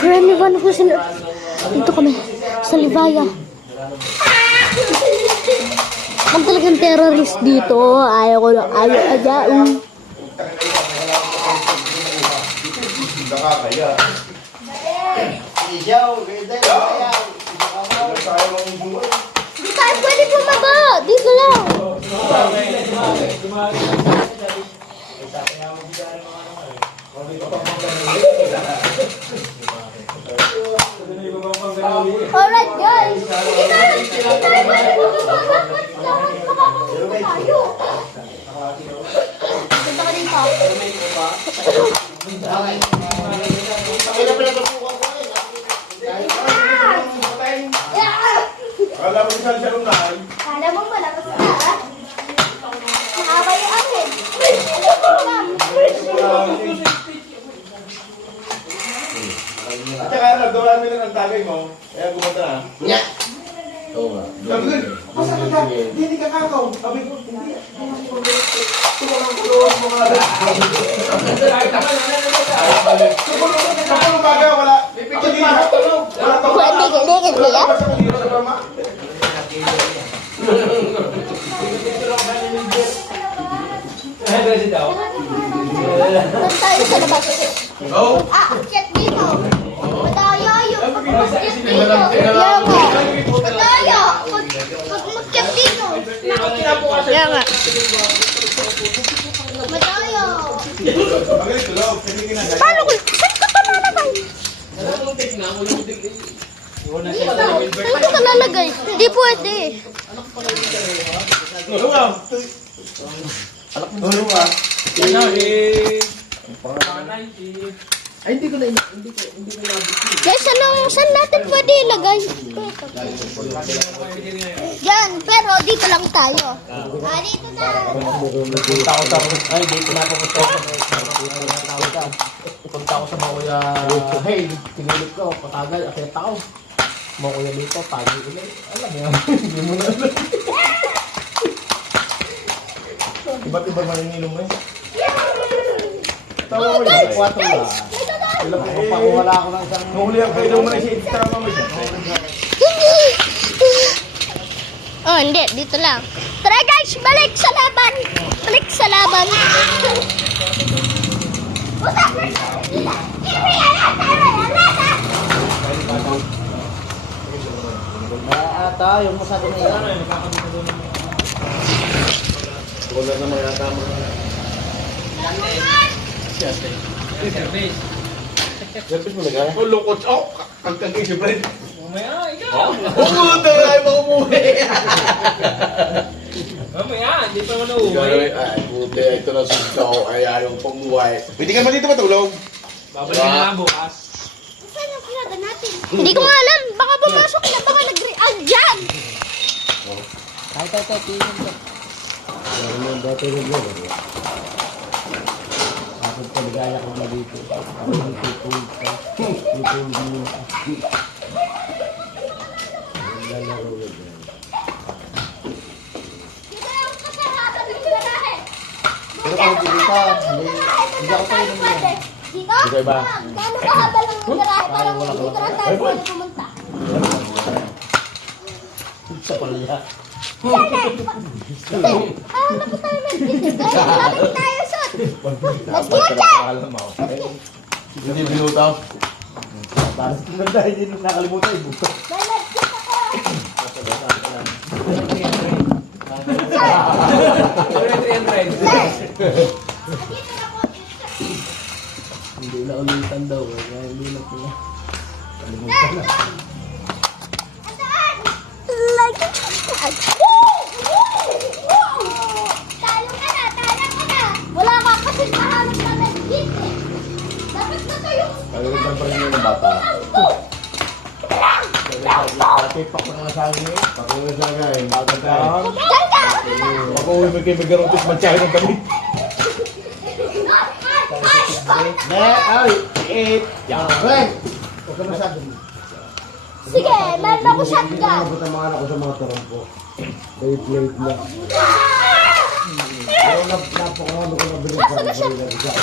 For anyone who's in... Dito kami, sa Livaya. Ang talagang terrorist dito. Ayaw ko lang, ayaw ajaun. Hindi tayo pwede bumaba. Dito lang. Alright guys, hindi tayo pwede bumaba. Tayo. Punta ka dito. Kala mo saan siya lunahan? Kala mo malakas ka, ha? Mahaba yung akin. At saka nagawa nila ng tagay mo, kaya gumata na. Nya! Oo nga. Sabi ko, masakit ka, hindi ka kakaw. Sabi ko, hindi. Tulong mo nga lang. Tulong baga, wala. Pipigil pa. Wala pa. Wala pa sa kulido sa mama. Doon tayo sa labas. Akyat dito. Madaya yung pag-akyat dito. Madaya. Pag-akyat dito. Kaya nga. Madaya. Magalit tulog. Paano ko? Saan ka pa lalagay? Saan ko lalagay? Hindi pwede. Tulong. Tulong ah. Ay, hindi ko na Guys, saan natin pwede ilagay? Yan, pero dito lang tayo. Dito na. Ay, dito na ako punta ako sa mga kuya. Hey, tinulit ko, patagal, akit ako. Mga kuya dito, pagi ulit. Alam mo yan, hindi mo na alam. Iba't iba maninilong mo eh. Tawa ko yun, 4 lang. Ilang ko pa kung wala ako ng isang... Nahuli ang kayo mo na siya, hindi tama mo siya. Oh, hindi. Dito lang. Tara guys, balik sa laban. Balik sa laban. Ata, yung masabi na yan. Wala na mga tama. Service mo nagaya? Oh, lungkot. Oh, kagkagay si Brent. Mamaya, ikaw. Oo, tayo mo umuwi. Mamaya, hindi pa naman uuwi. Ay, buti. Ito na sikaw. Ay, ayaw pang buhay. Pwede ka ba dito matulog? Babalik na lang bukas. Saan ang pinaga natin? Hindi ko nga alam. Baka pumasok na. Baka nag-react dyan. Tayo, tingin ko. Dati rin yun. Ako paligaya ko na dito. Ako yung tutulog ka. Tutulog mo. Lalaro yun. Pero kung hindi ka, hindi ako tayo naman yan. Dito? Dito ba? Gano'n kahaba lang ng garahe? Parang dito lang tayo pwede pumunta. Sa palya. Lapit tayo mag-gitid. Lapit tayo, Sot. Mag-gitid! Hindi binutaw. Parang tinanda, hindi nung nakalimutan. Ibuto. May mag-gitid ako. Hindi na ulitan daw. Kaya hindi na pala. Kalimutan na. Like it. Talo ka na. Wala ka kasi mahanap na nag-git eh. Dapat na tayo. Pagalitan pa rin yung bata. Pipak ko na sa akin eh. Pagalitan sa akin. Pagalitan. Diyan ka! Pag-uwi mo kayo magarotos manchahe ng damit. Ne, ay, 8. Yan. Hey! Huwag ka masyado. Sige, meron ako shotgun. Patamaan ako sa mga tarangko. Plate lang. Pero napakarami ko nabili sa Nasaan na siya?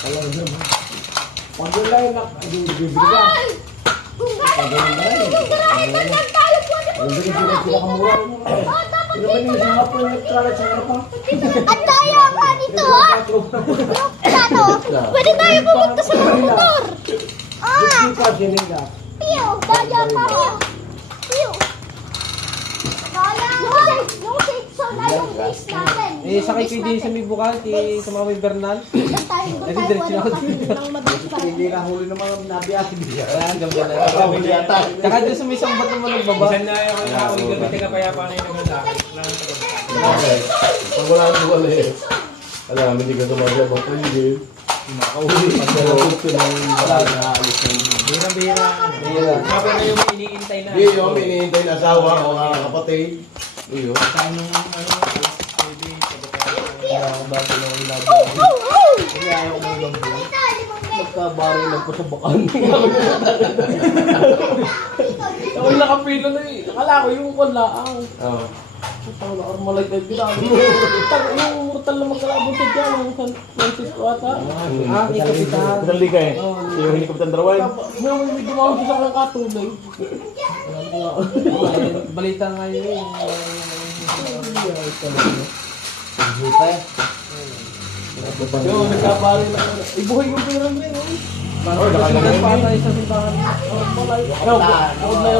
Alam mo naman. Pag wala yung bibili ka. Ay! Kung garahe na lang tayo pwede po. Ang bigay sila pinakamura. Oh, dapat Hindi naman yung dito. isang hapon nagkalat sa harapan. Ang daya ka nito, ha? Tato, pwede tayo pumunta sa mga motor. Ah! Hindi ka sinila. Piyo, daya pa ako. Piyo. Daya ako. Yung safe zone na yung base natin. Eh, sakay kayo din sa may bukal, sa mga may Bernal. Doon tayo, Eh, di diretso na ako. ng mabilis pa. Hindi na huli ng mga nabiyasin niya. Ayan, ganda na. Huli yata. Tsaka doon sa may sambat naman nagbaba. Minsan na ako nakawin ko, pati kapayapa na yung naglalakad. Okay. Pag wala ang wala eh. Alam, hindi ka tumagay ang pwede. Makahuli. Pag nalapot ko na yung wala na alis ng Bira-bira. Sabi na yung iniintay na. Hindi yung hinihintay na asawa o mga kapatid. Iyo. Saan yung ano, pwede, Bago na ang labi. Kaya ayaw mo lang po. Nagkabari lang po sa bakan. Ako yung nakapilo na eh. Akala ko yung wala. Oo. Tawag na armalay tayo pinag. Yung mortal na magkalabot sa dyan. Yung San Francisco ata. Ah, yung kapitan. Kasali ka eh. Yung hindi kapitan Darawan. May dumawag sa kanyang katulay. Balita nga yun eh. Yung nagkabari lang. Ibuhay yung pinarang rin. Nakasundan pa tayo sa simbahan. Huwag na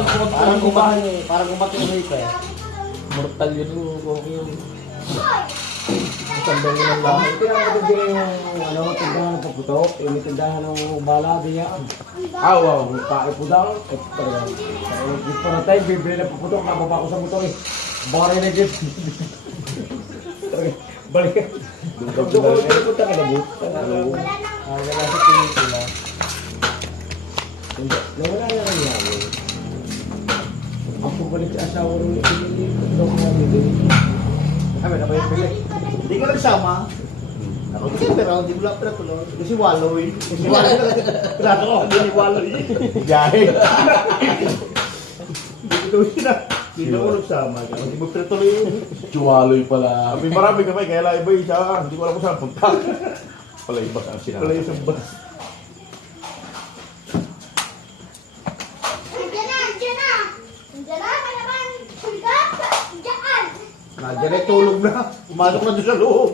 yung kumbahan eh. Parang kumatulay pa eh. Mortal yun yung Sandang yun ang lahat. Pinakatindi yung tindahan ng paputok. Yung may tindahan ng bala. Di yan. Wow. Kain po daw. Git pa na tayo. Bibili na paputok. Nababa ko sa motor eh. Bari na git. Balik ka. Doon ko na punta ka na bus. wala sa pelikula. Nawala na rin yan. Ako balik sa asawa rin. Ito ko na bibili. Ay, na ba yung bili? Hindi ka nagsama. Ako kasi pero hindi ko lang pinatuloy. Kasi Waloy. Kasi Waloy na kasi. Pinато ko hindi ni Waloy. Gahit. Hindi ko daw sila. Hindi ko nagsama. Hindi mo pinatuloy yun. Chuwaloy pala. Kami marami kami, kaya lang iba isa. Hindi ko alam kung saan punta. Pala iba ang sinabi. Pala yung isang bus. Andiyan na, andiyan na. Andiyan na, ka naman. Sugat, diyan. Nandiyan ay tulog na. Pumasok na doon sa loob.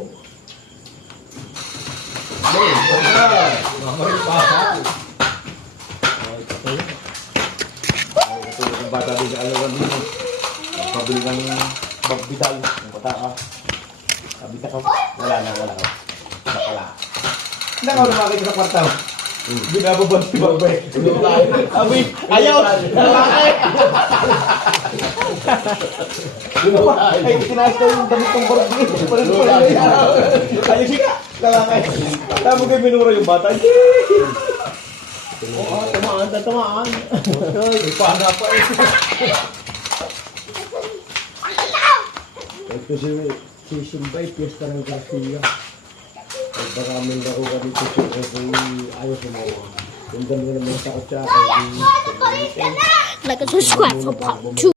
Tulog ang bata din sa alawan dito. Pabili ng bagbital. Ng bata ka. Sabi ka wala na. Nakala. Hindi ako lumakit sa kwartaw. Binababag si Babay. Sabi, ayaw! Lumakit! Ay, tinaas daw yung damit ng barbi. Parang ayaw siya. Lalakay. Tapos kayo minura yung bata. Oo, tamaan. Ay, paana pa eh. Ito si Simbay, piyesta ng Garcia. Ay, maraming laro ka dito siya. Ayos na mga. Yung dami naman sa kutsa. Like and subscribe for part 2.